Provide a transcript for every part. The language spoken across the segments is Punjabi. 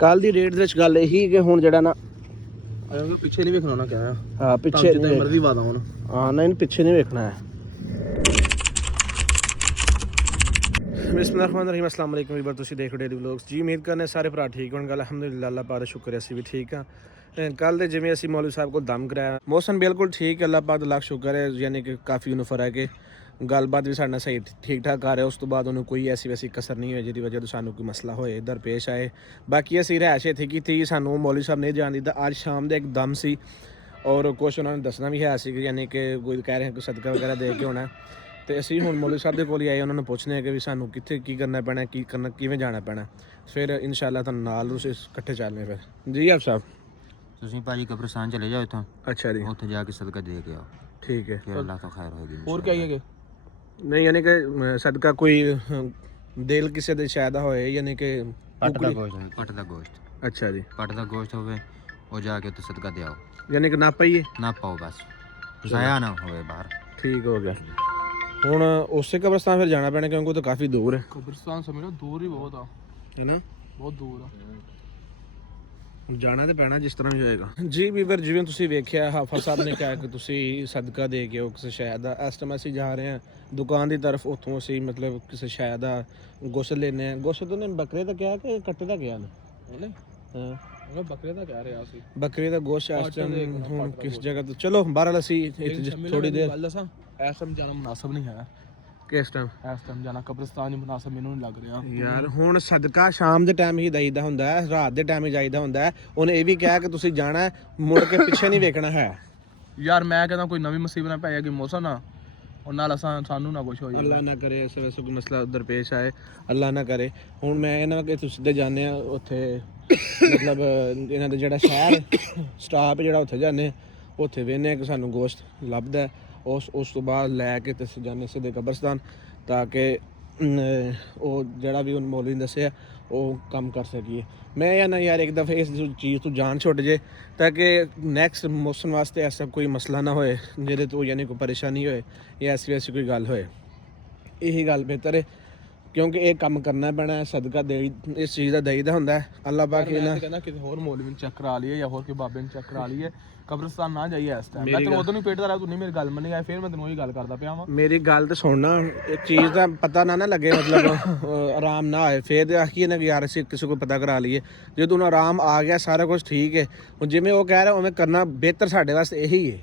ਕੱਲ ਦੀ ਰੇਟ ਦੇ ਵਿੱਚ ਗੱਲ ਇਹੀ ਕਿ ਹੁਣ ਜਿਹੜਾ ਨਾ ਪਿੱਛੇ ਨਹੀਂ ਵੇਖਣਾ ਨਾ ਕਿਹਾ ਹਾਂ ਪਿੱਛੇ ਜਿੱਦਾਂ ਮਰਜ਼ੀ ਵਾਦਾ ਹੁਣ ਹਾਂ ਨਹੀਂ ਪਿੱਛੇ ਨਹੀਂ ਵੇਖਣਾ ਹੈ। ਬਿਸਮਿਲ੍ਲਾਹਿਰਰਹਿਮਾਨਿਰਰਹੀਮ अस्सलाम वालेकुम ਵੀਰ ਤੁਸੀਂ ਦੇਖ ਰਹੇ ਡੇਲੀ ਵਲੌਗਸ ਜੀ। ਉਮੀਦ ਕਰਨੇ ਸਾਰੇ ਭਰਾ ਠੀਕ ਹੋਣਗੇ। ਅਲਹਮਦੁਲਿल्लाह ਅੱਲਾਹ ਪਾਕ ਦਾ ਸ਼ੁਕਰ ਹੈ ਅਸੀਂ ਵੀ ਠੀਕ ਹਾਂ। ਕੱਲ ਦੇ ਜਿਵੇਂ ਅਸੀਂ ਮੌਲਵੀ ਸਾਹਿਬ ਕੋਲ ਦਮ ਕਰਾਇਆ, ਮੌਸਮ ਬਿਲਕੁਲ ਠੀਕ ਹੈ, ਅੱਲਾਹ ਪਾਕ ਦਾ ਲੱਖ ਸ਼ੁਕਰ ਹੈ। ਯਾਨੀ ਕਿ ਕਾਫੀ ਉਹਨੂੰ ਫਰਕ ਹੈ, ਗੱਲਬਾਤ ਵੀ ਸਾਡੇ ਨਾਲ ਸਹੀ ਠੀਕ ਠਾਕ ਆ ਰਿਹਾ। ਉਸ ਤੋਂ ਬਾਅਦ ਉਹਨੂੰ ਕੋਈ ਐਸੀ ਵੈਸੀ ਕਸਰ ਨਹੀਂ ਹੋਈ ਜਿਹਦੀ ਵਜ੍ਹਾ ਤੋਂ ਸਾਨੂੰ ਕੋਈ ਮਸਲਾ ਹੋਏ ਦਰਪੇਸ਼ ਆਏ। ਬਾਕੀ ਅਸੀਂ ਰਿਹਾਇਸ਼ ਇੱਥੇ ਕੀਤੀ, ਸਾਨੂੰ ਮੌਲਵੀ ਸਾਹਿਬ ਨਹੀਂ ਜਾਣ ਦਿੱਤਾ। ਅੱਜ ਸ਼ਾਮ ਦੇ ਇੱਕਦਮ ਸੀ ਔਰ ਕੁਛ ਉਹਨਾਂ ਨੇ ਦੱਸਣਾ ਵੀ ਹੈ ਸੀ ਕਿ ਯਾਨੀ ਕਿ ਕੋਈ ਕਹਿ ਰਹੇ ਕੋਈ ਸਦਕਾ ਵਗੈਰਾ ਦੇ ਕੇ ਹੋਣਾ। ਤੇ ਅਸੀਂ ਹੁਣ ਮੌਲਵੀ ਸਾਹਿਬ ਦੇ ਕੋਲ ਹੀ ਆਏ, ਉਹਨਾਂ ਨੂੰ ਪੁੱਛਦੇ ਹਾਂ ਕਿ ਵੀ ਸਾਨੂੰ ਕਿੱਥੇ ਕੀ ਕਰਨਾ ਪੈਣਾ, ਕੀ ਕਰਨਾ, ਕਿਵੇਂ ਜਾਣਾ ਪੈਣਾ। ਫਿਰ ਇਨਸ਼ਾਅੱਲਾ ਤੁਹਾਨੂੰ ਨਾਲ ਤੁਸੀਂ ਇਕੱਠੇ ਚੱਲਨੇ। ਫਿਰ ਜੀ ਆਪ ਸਾਹਿਬ ਤੁਸੀਂ ਭਾਜੀ ਕਬਰਸਤਾਨ ਚਲੇ ਜਾਓ ਇੱਥੋਂ, ਅੱਛਾ ਜੀ, ਉੱਥੇ ਜਾ ਕੇ ਸਦਕਾ ਦੇ ਕੇ ਆਓ, ਠੀਕ ਹੈ। ਫਿਰ ਅੱਲਾਹ ਤੋਂ ਖੈਰ ਹੋਏਗੀ। ਹੋਰ ਕੀ ਆਈਏ ਨਹੀਂ ਯਾਨੀ ਕਿ ਸਦਕਾ ਕੋਈ ਦਿਲ ਕਿਸੇ ਦੇ ਸ਼ਾਇਦ ਹੋਏ, ਯਾਨੀ ਕਿ ਪੱਟ ਦਾ ਗੋਸ਼ਤ, ਪੱਟ ਦਾ ਗੋਸ਼ਤ, ਅੱਛਾ ਜੀ, ਪੱਟ ਦਾ ਗੋਸ਼ਤ ਹੋਵੇ ਉਹ ਜਾ ਕੇ ਉੱਥੇ ਸਦਕਾ ਦੇ ਆਓ, ਯਾਨੀ ਕਿ ਨਾ ਪਈਏ ਨਾ ਪਾਓ, ਬਸ ਜ਼ਾਇਆ ਨਾ ਹੋਵੇ ਬਾਹਰ। ਠੀਕ ਹੋ ਗਿਆ। ਹੁਣ ਉਸੇ ਕਬਰਸਤਾਨ ਫਿਰ ਜਾਣਾ ਪੈਣਾ ਕਿਉਂਕਿ ਉਹ ਤਾਂ ਕਾਫੀ ਦੂਰ ਹੈ। ਕਬਰਸਤਾਨ ਸਮਝ ਲਓ ਦੂਰ ਹੀ ਬਹੁਤ ਆ, ਹੈ ਨਾ, ਬਹੁਤ ਦੂਰ ਆ। ਜਾਣਾ ਤੇ ਪੈਣਾ ਜਿਸ ਤਰ੍ਹਾਂ ਵੀ ਹੋਏਗਾ ਜੀ। ਵੀਰ ਜਿਵੇਂ ਤੁਸੀਂ ਵੇਖਿਆ ਹਾਫਾ ਸਾਹਿਬ ਨੇ ਕਿਹਾ ਕਿ ਤੁਸੀਂ ਸਦਕਾ ਦੇ ਕੇ ਉਹ ਕਿਸੇ ਸ਼ਾਇਦ ਦਾ। ਇਸ ਟਾਈਮ ਅਸੀਂ ਜਾ ਰਹੇ ਹਾਂ ਦੁਕਾਨ ਦੀ ਤਰਫ, ਉੱਥੋਂ ਅਸੀਂ ਮਤਲਬ ਕਿਸੇ ਸ਼ਾਇਦ ਦਾ ਗੋਸ਼ਤ ਲੈਨੇ ਆ। ਗੋਸ਼ਤ ਉਹਨੇ ਬੱਕਰੇ ਦਾ ਕਿਹਾ ਕਿ ਕੱਟੇ ਦਾ ਕਿਹਾ ਉਹਨੇ? ਹਾਂ ਉਹ ਬੱਕਰੇ ਦਾ ਕਹਿ ਰਿਹਾ ਸੀ, ਬੱਕਰੇ ਦਾ ਗੋਸ਼ਤ ਇਸ ਟਾਈਮ ਹੁਣ ਕਿਸ ਜਗ੍ਹਾ ਤੋਂ। ਚਲੋ ਬਹਰਹਾਲ ਅਸੀਂ ਥੋੜੀ ਦੇਰ ਗੱਲ ਦੱਸਾਂ, ਇਸ ਟਾਈਮ ਜਾਣਾ ਮੁਨਾਸਬ ਨਹੀਂ ਹੈ। ਕਿਸ ਟਾਈਮ? ਇਸ ਟਾਈਮ ਜਾਣਾ ਕਬਰਸਤਾਨ ਹੀ ਮੁਨਾਸਬ ਮੈਨੂੰ ਨਹੀਂ ਲੱਗ ਰਿਹਾ ਯਾਰ। ਹੁਣ ਸਦਕਾ ਸ਼ਾਮ ਦੇ ਟਾਈਮ ਹੀ ਦਈਦਾ ਹੁੰਦਾ ਹੈ, ਰਾਤ ਦੇ ਟਾਈਮ ਹੀ ਜਾਈਦਾ ਹੁੰਦਾ ਹੈ। ਉਹਨੇ ਇਹ ਵੀ ਕਿਹਾ ਕਿ ਤੁਸੀਂ ਜਾਣਾ ਮੁੜ ਕੇ ਪਿੱਛੇ ਨਹੀਂ ਵੇਖਣਾ ਹੈ। ਯਾਰ ਮੈਂ ਕਹਿੰਦਾ ਕੋਈ ਨਵੀਂ ਮੁਸੀਬਤ ਨਾ ਪੈ ਜਾਏਗੀ ਮੌਸਮ ਨਾ, ਉਹ ਨਾਲ ਸਾਨੂੰ ਨਾ ਕੁਛ ਹੋ ਜਾਏ। ਅੱਲਾ ਨਾ ਕਰੇ ਇਸ ਵੈਸੇ ਕੋਈ ਮਸਲਾ ਉਧਰ ਪੇਸ਼ ਆਏ, ਅੱਲਾ ਨਾ ਕਰੇ। ਹੁਣ ਮੈਂ ਇਹਨਾਂ ਕਿ ਤੁਸੀਂ ਦੇ ਜਾਂਦੇ ਆ ਉੱਥੇ, ਮਤਲਬ ਇਹਨਾਂ ਦਾ ਜਿਹੜਾ ਸ਼ਹਿਰ ਸਟਾਫ ਜਿਹੜਾ ਉੱਥੇ ਜਾਂਦੇ, ਉੱਥੇ ਵੇਖਦੇ ਕਿ ਸਾਨੂੰ ਗੋਸ਼ਤ ਲੱਭਦਾ। ਉਸ ਤੋਂ ਬਾਅਦ ਲੈ ਕੇ ਤੇ ਜਾਂਦੇ ਸਿੱਧੇ ਕਬਰਸਤਾਨ, ਤਾਂ ਕਿ ਉਹ ਜਿਹੜਾ ਵੀ ਉਹਨੂੰ ਮੌਲਵੀ ਨੇ ਦੱਸਿਆ ਉਹ ਕੰਮ ਕਰ ਸਕੀਏ। ਮੈਂ ਜਾਂ ਨਾ ਯਾਰ ਇੱਕ ਦਫਾ ਇਸ ਚੀਜ਼ ਤੋਂ ਜਾਨ ਛੁੱਟ ਜੇ ਤਾਂ ਕਿ ਨੈਕਸਟ ਮੌਸਮ ਵਾਸਤੇ ਐਸਾ ਕੋਈ ਮਸਲਾ ਨਾ ਹੋਏ ਜਿਹਦੇ ਤੋਂ ਯਾਨੀ ਕੋਈ ਪਰੇਸ਼ਾਨੀ ਹੋਏ ਜਾਂ ਐਸੀ ਵੈਸੀ ਕੋਈ ਗੱਲ ਹੋਏ। ਇਹੀ ਗੱਲ ਬਿਹਤਰ ਹੈ ਕਿਉਂਕਿ ਇਹ ਕੰਮ ਕਰਨਾ ਪੈਣਾ, ਸਦਕਾ ਦੇ ਇਸ ਚੀਜ਼ ਦਾ ਦੇਈਦਾ ਹੁੰਦਾ ਹੈ। ਅੱਲਾਹ ਪਾਕ ਇਹਨਾਂ ਕਹਿੰਦਾ ਕਿਤੇ ਹੋਰ ਮੌਲਵੀ ਨੂੰ ਚੈੱਕ ਕਰਾ ਲਈਏ ਜਾਂ ਹੋਰ ਕੋਈ ਬਾਬੇ ਨੂੰ ਚੈੱਕ ਕਰਾ ਲਈਏ, ਕਬਰਸਤਾਨ ਨਾ ਜਾਈਏ ਇਸ ਟਾਈਮ। ਮੈਂ ਤੈਨੂੰ ਉਦੋਂ ਨਹੀਂ ਪੇਟਦਾ ਰਿਹਾ, ਤੂੰ ਨਹੀਂ ਮੇਰੀ ਗੱਲ ਮੰਨੀ ਆ, ਫਿਰ ਮੈਂ ਤੈਨੂੰ ਉਹੀ ਗੱਲ ਕਰਦਾ ਪਿਆ ਵਾਂ। ਮੇਰੀ ਗੱਲ ਤਾਂ ਸੁਣਨਾ, ਇੱਕ ਚੀਜ਼ ਦਾ ਪਤਾ ਨਾ ਲੱਗੇ, ਮਤਲਬ ਆਰਾਮ ਨਾ ਆਏ। ਫਿਰ ਆਖੀਏ ਨਾ ਕਿ ਯਾਰ ਅਸੀਂ ਕਿਸੇ ਕੋਲ ਪਤਾ ਕਰਾ ਲਈਏ। ਜਦੋਂ ਉਹਨੂੰ ਆਰਾਮ ਆ ਗਿਆ ਸਾਰਾ ਕੁਝ ਠੀਕ ਹੈ, ਹੁਣ ਜਿਵੇਂ ਉਹ ਕਹਿ ਰਿਹਾ ਉਵੇਂ ਕਰਨਾ ਬਿਹਤਰ ਸਾਡੇ ਵਾਸਤੇ ਇਹੀ ਹੈ।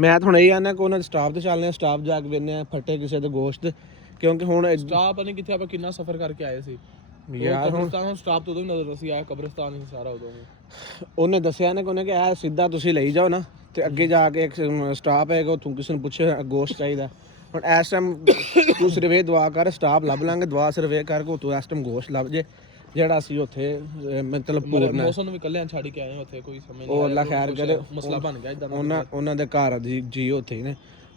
ਮੈਂ ਤਾਂ ਹੁਣ ਇਹ ਆਨਾ ਕਿ ਉਹਨਾਂ ਦੇ ਸਟਾਫ ਤੇ ਚੱਲਦੇ ਹਾਂ, ਸਟਾਫ ਜਾ ਕੇ ਵੇਖਦੇ ਹਾਂ ਫੱਟੇ ਕਿਸੇ ਦੇ ਗੋਸ਼ਤ, ਕਿਉਂਕਿ ਹੁਣ ਸਟਾਫ ਨਹੀਂ ਕਿੱਥੇ, ਆਪਾਂ ਕਿੰਨਾ ਸਫ਼ਰ ਕਰਕੇ ਆਏ ਸੀ ਯਾਰ। ਹੁਣ ਸਟਾਫ ਤੋਂ ਉਦੋਂ ਵੀ ਨਜ਼ਰ ਅਸੀਂ ਆਇਆ, ਕਬਰਸਤਾਨ ਹੀ ਸਾਰਾ ਉਦੋਂ। ਉਹਨੇ ਦੱਸਿਆ ਨਾ ਕਿ ਉਹਨੇ ਕਿ ਇਹ ਸਿੱਧਾ ਤੁਸੀਂ ਲਈ ਜਾਓ ਨਾ, ਤੇ ਅੱਗੇ ਜਾ ਕੇ ਇੱਕ ਸਟਾਫ ਹੈਗਾ, ਉੱਥੋਂ ਕਿਸੇ ਨੂੰ ਪੁੱਛੇ ਗੋਸ਼ਤ ਚਾਹੀਦਾ। ਹੁਣ ਇਸ ਟਾਈਮ ਤੂੰ ਸਿਰਫ ਇਹ ਦੁਆ ਕਰ, ਸਟਾਫ ਲੱਭ ਲਾਂਗੇ, ਦੁਆ ਸਿਰਫ ਇਹ ਕਰਕੇ ਉੱਥੋਂ ਇਸ ਟਾਈਮ ਗੋਸ਼ਤ ਲੱਭ ਜੇ ਜਿਹੜਾ ਅਸੀਂ ਉੱਥੇ ਮਤਲਬ ਪੂਰਨਾ। ਮੌਸਮ ਨੂੰ ਵੀ ਕੱਲਿਆਂ ਛੱਡ ਕੇ ਆਏ ਉੱਥੇ, ਕੋਈ ਸਮਝ ਨਹੀਂ। ਉਹ ਅੱਲਾ ਖੈਰ ਕਰੇ, ਮਸਲਾ ਬਣ ਗਿਆ ਇਦਾਂ। ਉਹਨਾਂ ਦੇ ਘਰ ਦੀ ਜੀ ਉੱਥੇ ਹੀ ਨੇ,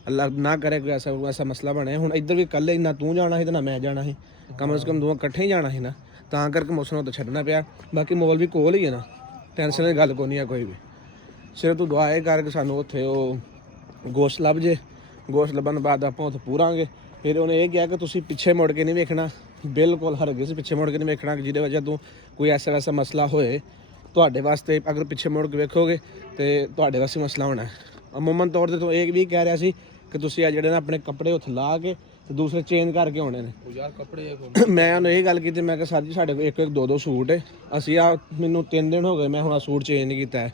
ਅੱਲਾ ਨਾ ਕਰੇ ਕੋਈ ਐਸਾ ਮਸਲਾ ਬਣੇ। ਹੁਣ ਇੱਧਰ ਵੀ ਇਕੱਲੇ ਨਾ ਤੂੰ ਜਾਣਾ ਸੀ ਤੇ ਨਾ ਮੈਂ ਜਾਣਾ ਸੀ, ਕਮ ਸੇ ਕਮ ਦੋਵਾਂ ਇਕੱਠੇ ਹੀ ਜਾਣਾ ਸੀ ਨਾ, ਤਾਂ ਕਰਕੇ ਮੌਸਮ ਨੂੰ ਤਾਂ ਛੱਡਣਾ ਪਿਆ। ਬਾਕੀ ਮੌਲ ਵੀ ਕੋਲ ਹੀ ਹੈ ਨਾ, ਟੈਨਸ਼ਨ ਦੀ ਗੱਲ ਕੋਈ ਨਹੀਂ ਆ ਕੋਈ ਵੀ। ਸਿਰਫ ਤੂੰ ਦੁਆ ਇਹ ਕਰ ਕਿ ਸਾਨੂੰ ਉੱਥੇ ਉਹ ਗੋਸ਼ਤ ਲੱਭ ਜੇ। ਗੋਸ਼ਤ ਲੱਭਣ ਤੋਂ ਬਾਅਦ ਆਪਾਂ ਉੱਥੇ ਪੂਰਾਂਗੇ। ਫਿਰ ਉਹਨੇ ਇਹ ਕਿਹਾ ਕਿ ਤੁਸੀਂ ਪਿੱਛੇ ਮੁੜ ਕੇ ਨਹੀਂ ਵੇਖਣਾ, ਬਿਲਕੁਲ ਹਰਗਿਜ਼ ਪਿੱਛੇ ਮੁੜ ਕੇ ਨਹੀਂ ਵੇਖਣਾ, ਜਿਹਦੇ ਵਜ੍ਹਾ ਤੋਂ ਕੋਈ ਐਸਾ ਵੈਸਾ ਮਸਲਾ ਹੋਏ ਤੁਹਾਡੇ ਵਾਸਤੇ। ਅਗਰ ਪਿੱਛੇ ਮੁੜ ਕੇ ਵੇਖੋਗੇ ਤੇ ਤੁਹਾਡੇ ਵਾਸਤੇ ਮਸਲਾ ਹੋਣਾ। ਅਮੂਮਨ ਤੌਰ 'ਤੇ ਤੂੰ ਇਹ ਵੀ ਕਹਿ ਰਿਹਾ ਸੀ ਕਿ ਤੁਸੀਂ ਆ ਜਿਹੜੇ ਨਾ ਆਪਣੇ ਕੱਪੜੇ ਉੱਥੇ ਲਾ ਕੇ ਤੇ ਦੂਸਰੇ ਚੇਂਜ ਕਰਕੇ ਆਉਣੇ ਨੇ। ਯਾਰ ਕੱਪੜੇ ਮੈਂ ਉਹਨੂੰ ਇਹ ਗੱਲ ਕੀਤੀ, ਮੈਂ ਕਿਹਾ ਸਰ ਜੀ ਸਾਡੇ ਕੋਲ ਇੱਕ ਦੋ ਸੂਟ ਹੈ, ਅਸੀਂ ਮੈਨੂੰ 3 ਦਿਨ ਹੋ ਗਏ ਮੈਂ ਹੁਣ ਸੂਟ ਚੇਂਜ ਨਹੀਂ ਕੀਤਾ ਹੈ,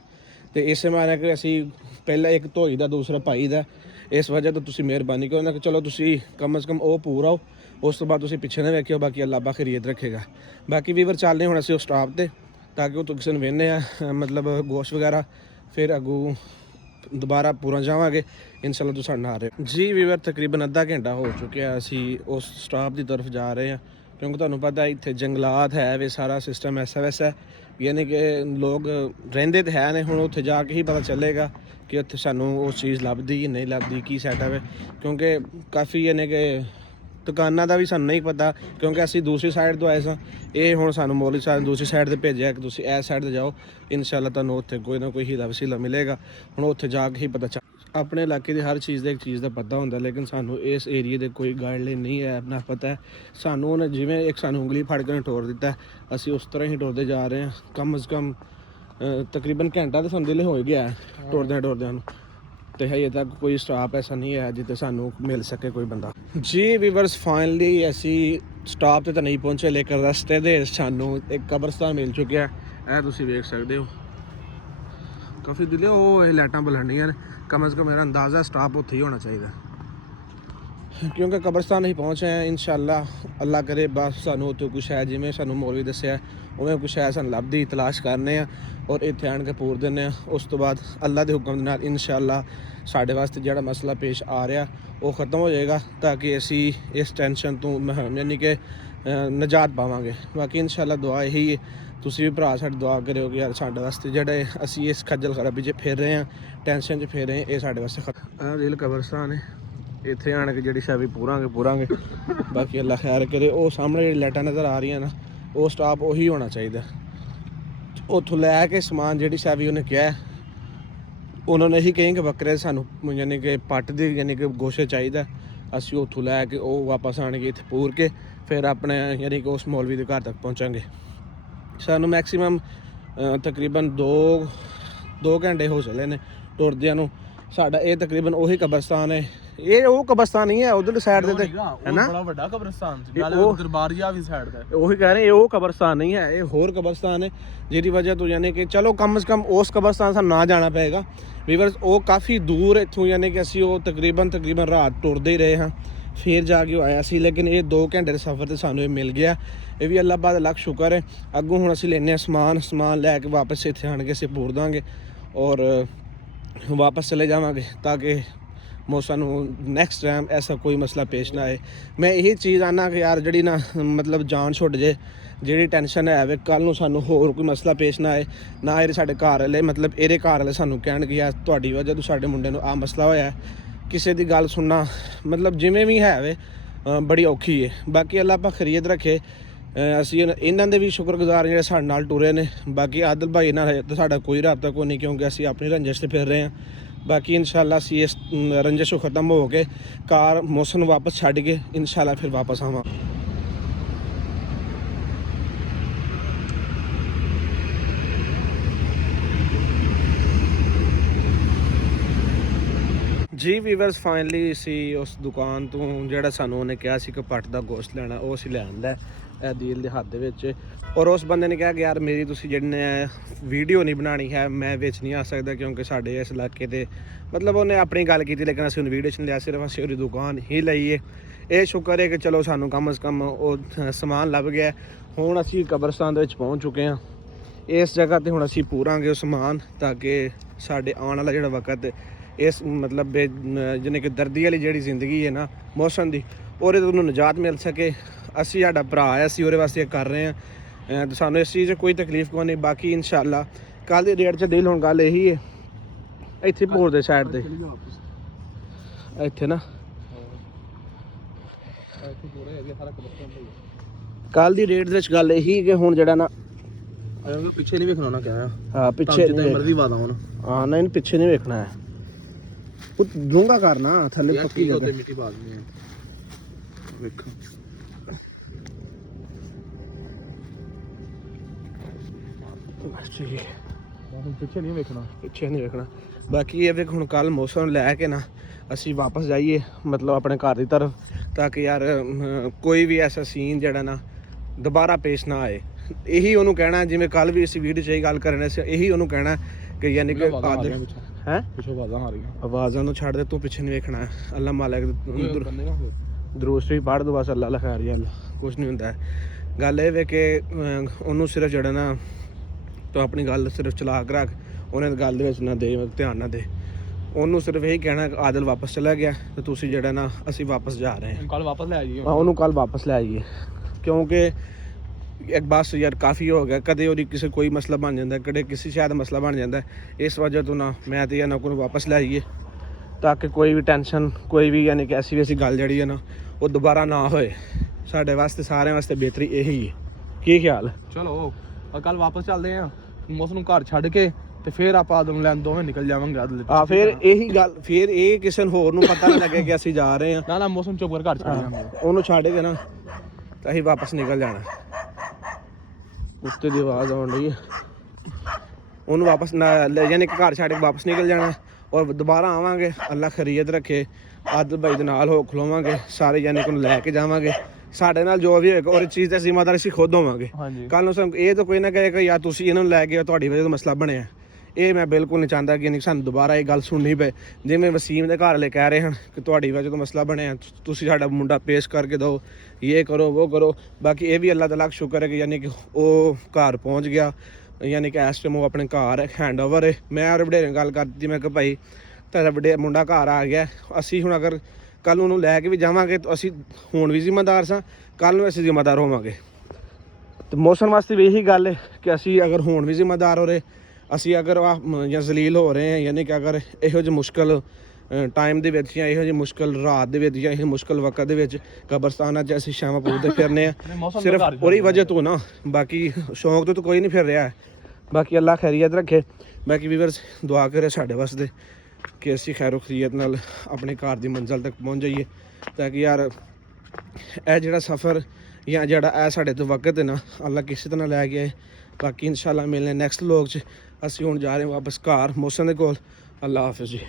ਤੇ ਇਸੇ ਮਾਰਿਆ ਕਿ ਅਸੀਂ ਪਹਿਲਾਂ ਇੱਕ ਧੋਈ ਦਾ ਦੂਸਰਾ ਭਾਈ ਦਾ, ਇਸ ਵਜ੍ਹਾ ਤੋਂ ਤੁਸੀਂ ਮਿਹਰਬਾਨੀ ਕਰੋ ਨਾ ਕਿ ਚਲੋ ਤੁਸੀਂ ਕਮ ਸੇ ਕਮ ਉਹ ਪੂਰਾ, ਉਸ ਤੋਂ ਬਾਅਦ ਤੁਸੀਂ ਪਿੱਛੇ ਨਾ ਵੇਖਿਓ, ਬਾਕੀ ਅੱਲਾ ਪਾਕ ਖੈਰੀਅਤ ਰੱਖੇਗਾ। ਬਾਕੀ ਵੀਵਰ ਚੱਲਦੇ ਹੁਣ ਅਸੀਂ ਉਸ ਸਟਾਫ ਤੇ, ਤਾਂ ਕਿ ਉਹ ਤੋਂ ਕਿਸੇ ਨੂੰ ਵੇਖਦੇ ਆ ਮਤਲਬ ਗੋਸ਼ਤ ਵਗੈਰਾ, ਫਿਰ ਅੱਗੋਂ ਦੁਬਾਰਾ ਪੂਰਾ ਜਾਵਾਂਗੇ ਇਨਸ਼ਾਅੱਲਾ। ਤੁਸੀਂ ਸਾਡੇ ਨਾਲ ਆ ਰਹੇ ਜੀ ਵੀਵਰ। ਤਕਰੀਬਨ ਅੱਧਾ ਘੰਟਾ ਹੋ ਚੁੱਕਿਆ, ਅਸੀਂ ਉਸ ਸਟਾਫ ਦੀ ਤਰਫ ਜਾ ਰਹੇ ਹਾਂ ਕਿਉਂਕਿ ਤੁਹਾਨੂੰ ਪਤਾ ਇੱਥੇ ਜੰਗਲਾਤ ਹੈ ਵੇ, ਸਾਰਾ ਸਿਸਟਮ ਐਸਾ ਵੈਸਾ, ਯਾਨੀ ਕਿ ਲੋਕ ਰਹਿੰਦੇ ਤਾਂ ਹੈ ਨੇ। ਹੁਣ ਉੱਥੇ ਜਾ ਕੇ ਹੀ ਪਤਾ ਚੱਲੇਗਾ ਕਿ ਉੱਥੇ ਸਾਨੂੰ ਉਹ ਚੀਜ਼ ਲੱਭਦੀ ਨਹੀਂ ਲੱਭਦੀ, ਕੀ ਸੈਟਅਪ ਹੈ, ਕਿਉਂਕਿ ਕਾਫੀ ਯਾਨੀ ਕਿ ਦੁਕਾਨਾਂ ਦਾ ਵੀ ਸਾਨੂੰ ਨਹੀਂ ਪਤਾ, ਕਿਉਂਕਿ ਅਸੀਂ ਦੂਸਰੀ ਸਾਈਡ ਤੋਂ ਆਏ ਸਾਂ। ਇਹ ਹੁਣ ਸਾਨੂੰ ਮੌਲਵੀ ਸਾਹਿਬ ਦੂਸਰੀ ਸਾਈਡ 'ਤੇ ਭੇਜਿਆ ਕਿ ਤੁਸੀਂ ਇਸ ਸਾਈਡ 'ਤੇ ਜਾਓ, ਇਨਸ਼ਾਅੱਲਾ ਤੁਹਾਨੂੰ ਉੱਥੇ ਕੋਈ ਨਾ ਕੋਈ ਹੀਲਾ ਵਸੀਲਾ ਮਿਲੇਗਾ। ਹੁਣ ਉੱਥੇ ਜਾ ਕੇ ਹੀ ਪਤਾ ਚੱਲ। ਆਪਣੇ ਇਲਾਕੇ ਦੀ ਹਰ ਚੀਜ਼ ਦਾ ਇੱਕ ਚੀਜ਼ ਦਾ ਪਤਾ ਹੁੰਦਾ, ਲੇਕਿਨ ਸਾਨੂੰ ਇਸ ਏਰੀਏ ਦੇ ਕੋਈ ਗਾਈਡਲਾਈਨ ਨਹੀਂ ਹੈ, ਨਾ ਪਤਾ ਹੈ ਸਾਨੂੰ। ਉਹਨੇ ਜਿਵੇਂ ਇੱਕ ਸਾਨੂੰ ਉਂਗਲੀ ਫੜ ਕੇ ਟੋਰ ਦਿੱਤਾ, ਅਸੀਂ ਉਸ ਤਰ੍ਹਾਂ ਹੀ ਟੁਰਦੇ ਜਾ ਰਹੇ ਹਾਂ। ਕਮ ਸੇ ਕਮ ਤਕਰੀਬਨ ਘੰਟਾ ਤਾਂ ਸਾਨੂੰ ਦਿਲੇ ਹੋ ਹੀ ਗਿਆ ਟੁਰਦਿਆਂ ਨੂੰ, ਤੇ ਹਜੇ ਤੱਕ ਕੋਈ ਸਟਾਪ ਐਸਾ ਨਹੀਂ ਹੈ ਜਿੱਥੇ ਸਾਨੂੰ ਮਿਲ ਸਕੇ ਕੋਈ ਬੰਦਾ। ਜੀ ਵੀਵਰਸ, ਫਾਈਨਲੀ ਅਸੀਂ ਸਟਾਪ ਤੇ ਤਾਂ ਨਹੀਂ ਪਹੁੰਚੇ, ਲੇਕਿਨ ਰਸਤੇ ਦੇ ਸਾਨੂੰ ਇੱਕ ਕਬਰਸਤਾਨ ਮਿਲ ਚੁੱਕਿਆ। ਇਹ ਤੁਸੀਂ ਵੇਖ ਸਕਦੇ ਹੋ, ਕਾਫੀ ਦਿਲੇ ਉਹ ਇਹ ਲਾਈਟਾਂ ਬਲਣੀਆਂ ਨੇ। ਕਮ ਸੇ ਕਮ ਮੇਰਾ ਅੰਦਾਜ਼ਾ ਸਟਾਪ ਉੱਥੇ ਹੀ ਹੋਣਾ ਚਾਹੀਦਾ, ਕਿਉਂਕਿ ਕਬਰਸਤਾਨ ਅਸੀਂ ਪਹੁੰਚੇ ਹਾਂ। ਇਨਸ਼ਾਅੱਲਾ ਅੱਲਾ ਕਰੇ ਬਸ ਸਾਨੂੰ ਉੱਥੇ ਕੁਛ ਹੈ, ਜਿਵੇਂ ਸਾਨੂੰ ਮੌਲਵੀ ਦੱਸਿਆ ਉਵੇਂ ਕੁਛ ਹੈ, ਸਾਨੂੰ ਲੱਭਦੀ ਤਲਾਸ਼ ਕਰਨੇ ਆ ਔਰ ਇੱਥੇ ਆਣ ਕੇ ਪੂਰ ਦਿੰਦੇ ਆ। ਉਸ ਤੋਂ ਬਾਅਦ ਅੱਲਾ ਦੇ ਹੁਕਮ ਦੇ ਨਾਲ ਇਨਸ਼ਾਅੱਲਾ ਸਾਡੇ ਵਾਸਤੇ ਜਿਹੜਾ ਮਸਲਾ ਪੇਸ਼ ਆ ਰਿਹਾ ਉਹ ਖ਼ਤਮ ਹੋ ਜਾਏਗਾ, ਤਾਂ ਕਿ ਅਸੀਂ ਇਸ ਟੈਨਸ਼ਨ ਤੋਂ ਯਾਨੀ ਕਿ ਨਜਾਤ ਪਾਵਾਂਗੇ। ਬਾਕੀ ਇਨਸ਼ਾਅੱਲਾ ਦੁਆ ਇਹੀ ਹੈ, ਤੁਸੀਂ ਵੀ ਭਰਾ ਸਾਡੀ ਦੁਆ ਕਰਿਓ ਕਿ ਯਾਰ ਸਾਡੇ ਵਾਸਤੇ ਜਿਹੜੇ ਅਸੀਂ ਇਸ ਖੱਜਲ ਖਰਾਬੀ 'ਚ ਫਿਰ ਰਹੇ ਹਾਂ, ਟੈਨਸ਼ਨ 'ਚ ਫਿਰ ਰਹੇ ਹਾਂ, ਇਹ ਸਾਡੇ ਵਾਸਤੇ ਖਤਮ। ਰੀਲ ਕਬਰਸਤਾਨ ਹੈ, ਇੱਥੇ ਆਣ ਕੇ ਜਿਹੜੀ ਸ਼ਾਵੀ ਪੂਰਾਂਗੇ। ਬਾਕੀ ਅੱਲਾ ਖੈਰ ਕਰੇ। ਉਹ ਸਾਹਮਣੇ ਜਿਹੜੀ ਲਾਈਟਾਂ ਨਜ਼ਰ ਆ ਰਹੀਆਂ ਨਾ, ਉਹ ਸਟਾਪ ਉਹੀ ਹੋਣਾ ਚਾਹੀਦਾ। ਉੱਥੋਂ ਲੈ ਕੇ ਸਮਾਨ ਜਿਹੜੀ ਸ਼ਾਵੀ ਉਹਨੇ ਕਿਹਾ, ਉਹਨਾਂ ਨੇ ਇਹੀ ਕਹੀ ਕਿ ਬੱਕਰੇ ਸਾਨੂੰ ਯਾਨੀ ਕਿ ਪੱਟ ਦੀ ਯਾਨੀ ਕਿ ਗੋਸ਼ੇ ਚਾਹੀਦਾ। ਅਸੀਂ ਉੱਥੋਂ ਲੈ ਕੇ ਉਹ ਵਾਪਸ ਆਣਗੇ ਇੱਥੇ ਪੂਰ ਕੇ, ਫਿਰ ਆਪਣੇ ਯਾਨੀ ਕਿ ਉਸ ਮੌਲਵੀ ਦੇ ਘਰ ਤੱਕ ਪਹੁੰਚਾਂਗੇ। ਸਾਨੂੰ ਮੈਕਸੀਮਮ ਤਕਰੀਬਨ 2 ਘੰਟੇ ਹੋ ਚਲੇ ਨੇ ਟੁਰਦਿਆਂ ਨੂੰ। ਸਾਡਾ ਇਹ ਤਕਰੀਬਨ ਉਹੀ ਕਬਰਸਤਾਨ ਹੈ, ਇਹ ਉਹ ਕਬਰਸਤਾਨ ਨਹੀਂ ਹੈ ਉਧਰਲੀ ਸਾਈਡ ਦੇ ਤੇ ਹੈ ਨਾ, ਬੜਾ ਵੱਡਾ ਕਬਰਸਤਾਨ ਸੀ, ਨਾਲੇ ਉਹ ਦਰਬਾਰੀਆ ਵੀ ਸਾਈਡ ਦਾ। ਉਹੀ ਕਹਿ ਰਹੇ ਇਹ ਉਹ ਕਬਰਸਤਾਨ ਨਹੀਂ ਹੈ, ਇਹ ਹੋਰ ਕਬਰਸਤਾਨ ਹੈ, ਜਿਹਦੀ ਵਜ੍ਹਾ ਤੋਂ ਯਾਨੀ ਕਿ ਚਲੋ ਕਮ ਸੇ ਕਮ ਉਸ ਕਬਰਸਤਾਨ ਸਾਨੂੰ ਨਾ ਜਾਣਾ ਪਏਗਾ। ਵੀਵਰਸ ਉਹ ਕਾਫੀ ਦੂਰ ਇੱਥੋਂ, ਯਾਨੀ ਕਿ ਅਸੀਂ ਉਹ ਤਕਰੀਬਨ ਰਾਤ ਟੁਰਦੇ ਹੀ ਰਹੇ ਹਾਂ, ਫਿਰ ਜਾ ਕੇ ਉਹ ਆਇਆ ਸੀ। ਲੇਕਿਨ ਇਹ 2 ਘੰਟੇ ਦੇ ਸਫ਼ਰ ਤੇ ਸਾਨੂੰ ਇਹ ਮਿਲ ਗਿਆ, ਇਹ ਵੀ ਅੱਲਾ ਪਾਕ ਦਾ ਲੱਖ ਸ਼ੁਕਰ ਹੈ। ਅੱਗੋਂ ਹੁਣ ਅਸੀਂ ਲੈਂਦੇ ਹਾਂ ਸਮਾਨ ਲੈ ਕੇ ਵਾਪਸ ਇੱਥੇ ਆਣ ਕੇ ਅਸੀਂ ਪੂਰ ਦਾਂਗੇ ਔਰ ਵਾਪਸ ਚਲੇ ਜਾਵਾਂਗੇ, ਤਾਂ ਕਿ ਸਾਨੂੰ ਨੈਕਸਟ ਟਾਈਮ ਐਸਾ ਕੋਈ ਮਸਲਾ ਪੇਸ਼ ਨਾ ਆਏ। ਮੈਂ ਇਹੀ ਚੀਜ਼ ਆਨਾ ਕਿ ਯਾਰ ਜਿਹੜੀ ਨਾ ਮਤਲਬ ਜਾਨ ਛੁੱਟ ਜੇ, ਜਿਹੜੀ ਟੈਨਸ਼ਨ ਹੈ ਵੇ ਕੱਲ੍ਹ ਨੂੰ ਸਾਨੂੰ ਹੋਰ ਕੋਈ ਮਸਲਾ ਪੇਸ਼ ਨਾ ਆਏ, ਨਾ ਇਹ ਸਾਡੇ ਘਰ ਵਾਲੇ ਮਤਲਬ ਇਹਦੇ ਘਰ ਵਾਲੇ ਸਾਨੂੰ ਕਹਿਣ ਕਿ ਯਾਰ ਤੁਹਾਡੀ ਵਜ੍ਹਾ ਤੋਂ ਸਾਡੇ ਮੁੰਡੇ ਨੂੰ ਆਹ ਮਸਲਾ ਹੋਇਆ। ਕਿਸੇ ਦੀ ਗੱਲ ਸੁਣਨਾ ਮਤਲਬ ਜਿਵੇਂ ਵੀ ਹੈ ਵੇ ਬੜੀ ਔਖੀ ਹੈ। ਬਾਕੀ ਅੱਲਾ ਪਾਕ ਖੈਰੀਅਤ ਰੱਖੇ। ਅਸੀਂ ਇਹਨਾਂ ਦੇ ਵੀ ਸ਼ੁਕਰਗੁਜ਼ਾਰ ਜਿਹੜੇ ਸਾਡੇ ਨਾਲ ਟੁਰੇ ਨੇ। ਬਾਕੀ ਆਦਿਲ ਭਾਈ ਨਾਲ ਤਾਂ ਸਾਡਾ ਕੋਈ ਰਾਬਤਾ ਕੋਈ ਨਹੀਂ, ਕਿਉਂਕਿ ਅਸੀਂ ਆਪਣੀ ਰੰਜਿਸ਼ 'ਤੇ ਫਿਰ ਰਹੇ ਹਾਂ। ਬਾਕੀ ਇਨਸ਼ਾਅੱਲਾ ਅਸੀਂ ਇਸ ਰੰਜਿਸ਼ ਖਤਮ ਹੋ ਕੇ ਕਾਰ ਮੌਸਮ ਨੂੰ ਵਾਪਸ ਛੱਡ ਕੇ ਇਨਸ਼ਾਅੱਲਾ ਫਿਰ ਵਾਪਸ ਆਵਾਂ। ਜੀ ਵੀਵਰਸ, ਫਾਈਨਲੀ ਅਸੀਂ ਉਸ ਦੁਕਾਨ ਤੋਂ ਜਿਹੜਾ ਸਾਨੂੰ ਉਹਨੇ ਕਿਹਾ ਸੀ ਕਿ ਪੱਟ ਦਾ ਗੋਸ਼ਤ ਲੈਣਾ, ਉਹ ਅਸੀਂ ਲੈ ਆਂਦਾ ਇਹ ਦੀਲ ਦੇ ਹੱਥ ਦੇ ਵਿੱਚ। ਔਰ ਉਸ ਬੰਦੇ ਨੇ ਕਿਹਾ ਕਿ ਯਾਰ ਮੇਰੀ ਤੁਸੀਂ ਜਿਹੜੇ ਵੀਡੀਓ ਨਹੀਂ ਬਣਾਉਣੀ ਹੈ, ਮੈਂ ਵਿੱਚ ਨਹੀਂ ਆ ਸਕਦਾ, ਕਿਉਂਕਿ ਸਾਡੇ ਇਸ ਇਲਾਕੇ ਦੇ ਮਤਲਬ ਉਹਨੇ ਆਪਣੀ ਗੱਲ ਕੀਤੀ, ਲੇਕਿਨ ਅਸੀਂ ਉਹਨੂੰ ਵੀਡੀਓ 'ਚ ਨਹੀਂ ਲਿਆ, ਸਿਰਫ ਅਸੀਂ ਉਹਦੀ ਦੁਕਾਨ ਹੀ ਲਈ ਹੈ। ਇਹ ਸ਼ੁਕਰ ਹੈ ਕਿ ਚਲੋ ਸਾਨੂੰ ਕਮ ਸੇ ਕਮ ਉਹ ਸਮਾਨ ਲੱਭ ਗਿਆ। ਹੁਣ ਅਸੀਂ ਕਬਰਸਤਾਨ ਦੇ ਵਿੱਚ ਪਹੁੰਚ ਚੁੱਕੇ ਹਾਂ। ਇਸ ਜਗ੍ਹਾ 'ਤੇ ਹੁਣ ਅਸੀਂ ਪੂਰਾਂਗੇ ਉਹ ਸਮਾਨ, ਤਾਂ ਕਿ ਸਾਡੇ ਆਉਣ ਵਾਲਾ ਜਿਹੜਾ ਵਕਤ ਇਸ ਮਤਲਬ ਜਿਵੇਂ ਕਿ ਦਰਦੀ ਵਾਲੀ ਜਿਹੜੀ ਜ਼ਿੰਦਗੀ ਹੈ ਨਾ ਮੌਸਮ ਦੀ, ਉਹਦੇ ਤੋਂ ਉਹਨੂੰ ਨਿਜਾਤ ਮਿਲ ਸਕੇ। ਅਸੀਂ ਸਾਡਾ ਭਰਾ ਹੈ, ਅਸੀਂ ਉਹਦੇ ਵਾਸਤੇ ਕਰ ਰਹੇ ਹਾਂ, ਸਾਨੂੰ ਇਸ ਚੀਜ਼ 'ਚ ਕੋਈ ਤਕਲੀਫ ਕੋਈ ਨਹੀਂ। ਬਾਕੀ ਇਨਸ਼ਾਅੱਲਾ ਕੱਲ੍ਹ ਦੀ ਡੇਟ 'ਚ ਦਿਲ ਹੁਣ ਗੱਲ ਇਹੀ ਹੈ, ਇੱਥੇ ਪੂਰ ਦੇ ਸਾਈਡ 'ਤੇ ਇੱਥੇ ਨਾ ਕੱਲ੍ਹ ਦੀ ਡੇਟ ਦੇ ਵਿੱਚ ਗੱਲ ਇਹੀ ਕਿ ਹੁਣ ਜਿਹੜਾ ਨਾ ਪਿੱਛੇ ਨਹੀਂ ਵੇਖਣਾ ਨਾ ਕਿਹਾ। ਹਾਂ ਪਿੱਛੇ ਮਰਜ਼ੀ ਵਾਦਾ ਹੁਣ, ਹਾਂ ਨਹੀਂ ਪਿੱਛੇ ਨਹੀਂ ਵੇਖਣਾ ਹੈ, ਉਹ ਡੂੰਘਾ ਕਰਨਾ ਥੱਲੇ ਪੱਕੀ ਜਗ੍ਹਾ ਤੇ ਮਿੱਟੀ ਪਾ ਦਿੰਦੇ ਆ। ਵੇਖੋ ਪਿੱਛੇ ਨਹੀਂ ਵੇਖਣਾ। ਬਾਕੀ ਇਹ ਵੇਖ ਹੁਣ ਕੱਲ ਮੌਸਮ ਲੈ ਕੇ ਨਾ ਅਸੀਂ ਵਾਪਸ ਜਾਈਏ ਮਤਲਬ ਆਪਣੇ ਘਰ ਦੀ ਤਰਫ, ਤਾਂ ਕਿ ਯਾਰ ਕੋਈ ਵੀ ਐਸਾ ਸੀਨ ਜਿਹੜਾ ਨਾ ਦੁਬਾਰਾ ਪੇਸ਼ ਨਾ ਆਏ। ਇਹੀ ਉਹਨੂੰ ਕਹਿਣਾ, ਜਿਵੇਂ ਕੱਲ ਵੀ ਅਸੀਂ ਵੀਡੀਓ 'ਚ ਇਹ ਗੱਲ ਕਰਨੇ ਸੀ, ਇਹੀ ਉਹਨੂੰ ਕਹਿਣਾ ਕਿ ਯਾਨੀ ਕਿ ਹੈ ਪਿੱਛੋਂ ਆਵਾਜ਼ਾਂ ਆ ਰਹੀਆਂ, ਆਵਾਜ਼ਾਂ ਨੂੰ ਛੱਡ ਦੇ, ਤੂੰ ਪਿੱਛੇ ਨਹੀਂ ਵੇਖਣਾ। ਅੱਲਾ ਮਾਲਕ ਦਰੂਸਤ ਵੀ ਪੜ੍ਹ ਦੋ, ਬਸ ਅੱਲਾ ਖੈਰ ਯਾਰ ਕੁਛ ਨਹੀਂ ਹੁੰਦਾ। ਗੱਲ ਇਹ ਵੇ ਕਿ ਉਹਨੂੰ ਸਿਰਫ ਜਿਹੜਾ ਨਾ ਤੂੰ ਆਪਣੀ ਗੱਲ ਸਿਰਫ ਚਲਾ ਕੇ ਰੱਖ, ਉਹਨੇ ਗੱਲ ਦੇ ਵਿੱਚ ਨਾ ਦੇ ਧਿਆਨ ਨਾ ਦੇ। ਉਹਨੂੰ ਸਿਰਫ ਇਹੀ ਕਹਿਣਾ ਕਿ ਆਦਿਲ ਵਾਪਸ ਚਲਾ ਗਿਆ ਤੇ ਤੁਸੀਂ ਜਿਹੜਾ ਨਾ ਅਸੀਂ ਵਾਪਸ ਜਾ ਰਹੇ ਹਾਂ, ਕੱਲ ਵਾਪਸ ਲੈ ਆਈਏ। ਉਹਨੂੰ ਕੱਲ ਵਾਪਸ ਲੈ ਆਈਏ, ਕਿਉਂਕਿ ਇੱਕ ਬਸ ਯਾਰ ਕਾਫੀ ਹੋ ਗਿਆ। ਕਦੇ ਉਹਦੀ ਕਿਸੇ ਕੋਈ ਮਸਲਾ ਬਣ ਜਾਂਦਾ, ਕਦੇ ਕਿਸੇ ਸ਼ਾਇਦ ਮਸਲਾ ਬਣ ਜਾਂਦਾ। ਇਸ ਵਜ੍ਹਾ ਤੋਂ ਨਾ ਮੈਂ ਤੇ ਨਾ ਕੋਈ ਵਾਪਸ ਲੈ ਆਈਏ, ਤਾਂ ਕਿ ਕੋਈ ਵੀ ਟੈਨਸ਼ਨ ਕੋਈ ਵੀ ਯਾਨੀ ਕਿ ਐਸੀ ਗੱਲ ਜਿਹੜੀ ਹੈ ਨਾ ਉਹ ਦੁਬਾਰਾ ਨਾ ਹੋਏ। ਸਾਡੇ ਵਾਸਤੇ ਸਾਰਿਆਂ ਵਾਸਤੇ ਬਿਹਤਰੀ ਇਹੀ ਹੈ। ਕੀ ਖਿਆਲ? ਚਲੋ ਕੱਲ ਵਾਪਸ ਚੱਲਦੇ ਆ, ਮੌਸਮ ਨੂੰ ਘਰ ਛੱਡ ਕੇ ਤੇ ਫਿਰ ਆਪਾਂ ਆਦਮ ਲੈਣ ਦੋਵੇਂ ਨਿਕਲ ਜਾਵਾਂਗੇ ਅਦਲੇ ਆ ਫਿਰ ਇਹੀ ਗੱਲ, ਫਿਰ ਇਹ ਕਿਸੇ ਨੂੰ ਹੋਰ ਨੂੰ ਪਤਾ ਨਹੀਂ ਲੱਗੇ ਕਿ ਅਸੀਂ ਜਾ ਰਹੇ ਹਾਂ। ਨਾ ਮੌਸਮ ਚੁੱਪ ਕਰ ਘਰ ਚਲੇ ਜਾਵਾਂਗੇ। ਉਹਨੂੰ ਛੱਡ ਕੇ ਨਾ ਤਾਂ ਅਸੀਂ ਵਾਪਸ ਨਿਕਲ ਜਾਣਾ। ਕੁੱਤੇ ਦੀ ਆਵਾਜ਼ ਆਉਣ ਡਈ ਹੈ। ਉਹਨੂੰ ਵਾਪਸ ਨਾ ਯਾਨੀ ਕਿ ਘਰ ਛੱਡ ਕੇ ਵਾਪਸ ਨਿਕਲ ਜਾਣਾ ਔਰ ਦੁਬਾਰਾ ਆਵਾਂਗੇ। ਅੱਲਾ ਖੈਰੀਅਤ ਰੱਖੇ, ਆਦਿਲ ਭਾਈ ਦੇ ਨਾਲ ਹੋ ਖਲੋਵਾਂਗੇ ਸਾਰੇ, ਯਾਨੀ ਕਿ ਉਹਨੂੰ ਲੈ ਕੇ ਜਾਵਾਂਗੇ। ਸਾਡੇ ਨਾਲ ਜੋ ਵੀ ਹੋਏਗਾ ਔਰ ਚੀਜ਼ ਦਾ ਜ਼ਿੰਮੇਦਾਰ ਅਸੀਂ ਖੁਦ ਹੋਵਾਂਗੇ। ਹਾਂਜੀ ਕੱਲ ਨੂੰ ਸਾਨੂੰ ਇਹ ਤਾਂ ਕੋਈ ਨਾ ਕਹੇ ਕਿ ਯਾਰ ਤੁਸੀਂ ਇਹਨਾਂ ਨੂੰ ਲੈ ਕੇ ਤੁਹਾਡੀ ਵਜ੍ਹਾ ਤੋਂ ਮਸਲਾ ਬਣਿਆ। ਇਹ ਮੈਂ ਬਿਲਕੁਲ ਨਹੀਂ ਚਾਹੁੰਦਾ ਕਿ ਸਾਨੂੰ ਦੁਬਾਰਾ ਇਹ ਗੱਲ ਸੁਣਨੀ ਪਏ। ਜਿਵੇਂ ਵਸੀਮ ਦੇ ਘਰ ਵਾਲੇ ਕਹਿ ਰਹੇ ਹਨ ਕਿ ਤੁਹਾਡੀ ਵਜ੍ਹਾ ਤੋਂ ਮਸਲਾ ਬਣਿਆ, ਤੁਸੀਂ ਸਾਡਾ ਮੁੰਡਾ ਪੇਸ਼ ਕਰਕੇ ਦਿਓ, ਇਹ ਕਰੋ ਉਹ ਕਰੋ। ਬਾਕੀ ਇਹ ਵੀ ਅੱਲਾਹ ਤਾਲਾ ਦਾ ਸ਼ੁਕਰ ਹੈ ਕਿ ਯਾਨੀ ਕਿ ਉਹ ਘਰ ਪਹੁੰਚ ਗਿਆ, ਯਾਨੀ ਕਿ ਇਸ ਟਾਈਮ ਉਹ ਆਪਣੇ ਘਰ ਹੈਂਡ ਓਵਰ ਹੈ। ਮੈਂ ਔਰ ਵਡੇਰੇ ਗੱਲ ਕਰਦੀ, ਮੈਂ ਕਿ ਭਾਈ ਤੁਹਾਡਾ ਮੁੰਡਾ ਘਰ ਆ ਗਿਆ। ਅਸੀਂ ਹੁਣ ਅਗਰ ਕੱਲ ਨੂੰ ਉਹਨੂੰ ਲੈ ਕੇ ਵੀ ਜਾਵਾਂਗੇ ਤਾਂ ਅਸੀਂ ਹੁਣ ਵੀ ਜ਼ਿੰਮੇਦਾਰ ਸਾਂ, ਕੱਲ ਨੂੰ ਅਸੀਂ ਜ਼ਿੰਮੇਦਾਰ ਹੋਵਾਂਗੇ। ਤੇ ਮੌਸਮ ਵਾਸਤੇ ਵੀ ਇਹੀ ਗੱਲ ਹੈ ਕਿ ਅਸੀਂ ਅਗਰ ਹੁਣ ਵੀ ਜ਼ਿੰਮੇਦਾਰ ਹੋ ਰਹੇ, ਅਸੀਂ ਅਗਰ ਜਾਂ ਜ਼ਲੀਲ ਹੋ ਰਹੇ ਹਾਂ, ਯਾਨੀ ਕਿ ਅਗਰ ਇਹੋ ਜਿਹੇ ਮੁਸ਼ਕਲ ਟਾਈਮ ਦੇ ਵਿੱਚ ਜਾਂ ਇਹੋ ਜਿਹੀ ਮੁਸ਼ਕਲ ਰਾਤ ਦੇ ਵਿੱਚ ਜਾਂ ਇਹ ਮੁਸ਼ਕਲ ਵਕਤ ਦੇ ਵਿੱਚ ਕਬਰਸਤਾਨਾਂ 'ਚ ਅਸੀਂ ਸ਼ਾਮਾਂ ਪੁੱਜਦੇ ਫਿਰਨੇ ਆ ਸਿਰਫ ਉਹਦੀ ਵਜ੍ਹਾ ਤੋਂ ਨਾ, ਬਾਕੀ ਸ਼ੌਂਕ ਤੋਂ ਕੋਈ ਨਹੀਂ ਫਿਰ ਰਿਹਾ। ਬਾਕੀ ਅੱਲਾ ਖੈਰੀਅਤ ਰੱਖੇ। ਬਾਕੀ ਵੀਵਰਸ ਦੁਆ ਕਰੇ ਸਾਡੇ ਵਾਸਤੇ ਕਿ ਅਸੀਂ ਖੈਰੋ ਖੈਰੀਅਤ ਨਾਲ ਆਪਣੇ ਘਰ ਦੀ ਮੰਜ਼ਿਲ ਤੱਕ ਪਹੁੰਚ ਜਾਈਏ, ਤਾਂ ਕਿ ਯਾਰ ਇਹ ਜਿਹੜਾ ਸਫ਼ਰ ਜਾਂ ਜਿਹੜਾ ਇਹ ਸਾਡੇ ਤੋਂ ਵਕਤ ਹੈ ਨਾ, ਅੱਲਾ ਕਿਸੇ ਤਰ੍ਹਾਂ ਲੈ ਕੇ ਆਏ। ਬਾਕੀ ਇਨਸ਼ਾਅੱਲਾ ਮਿਲਨੇ ਨੈਕਸਟ ਵਲੋਗ 'ਚ। ਅਸੀਂ ਹੁਣ ਜਾ ਰਹੇ ਹਾਂ ਵਾਪਸ ਘਰ ਮੌਸਮ ਦੇ ਕੋਲ। ਅੱਲਾ ਹਾਫਿਜ਼ ਜੀ।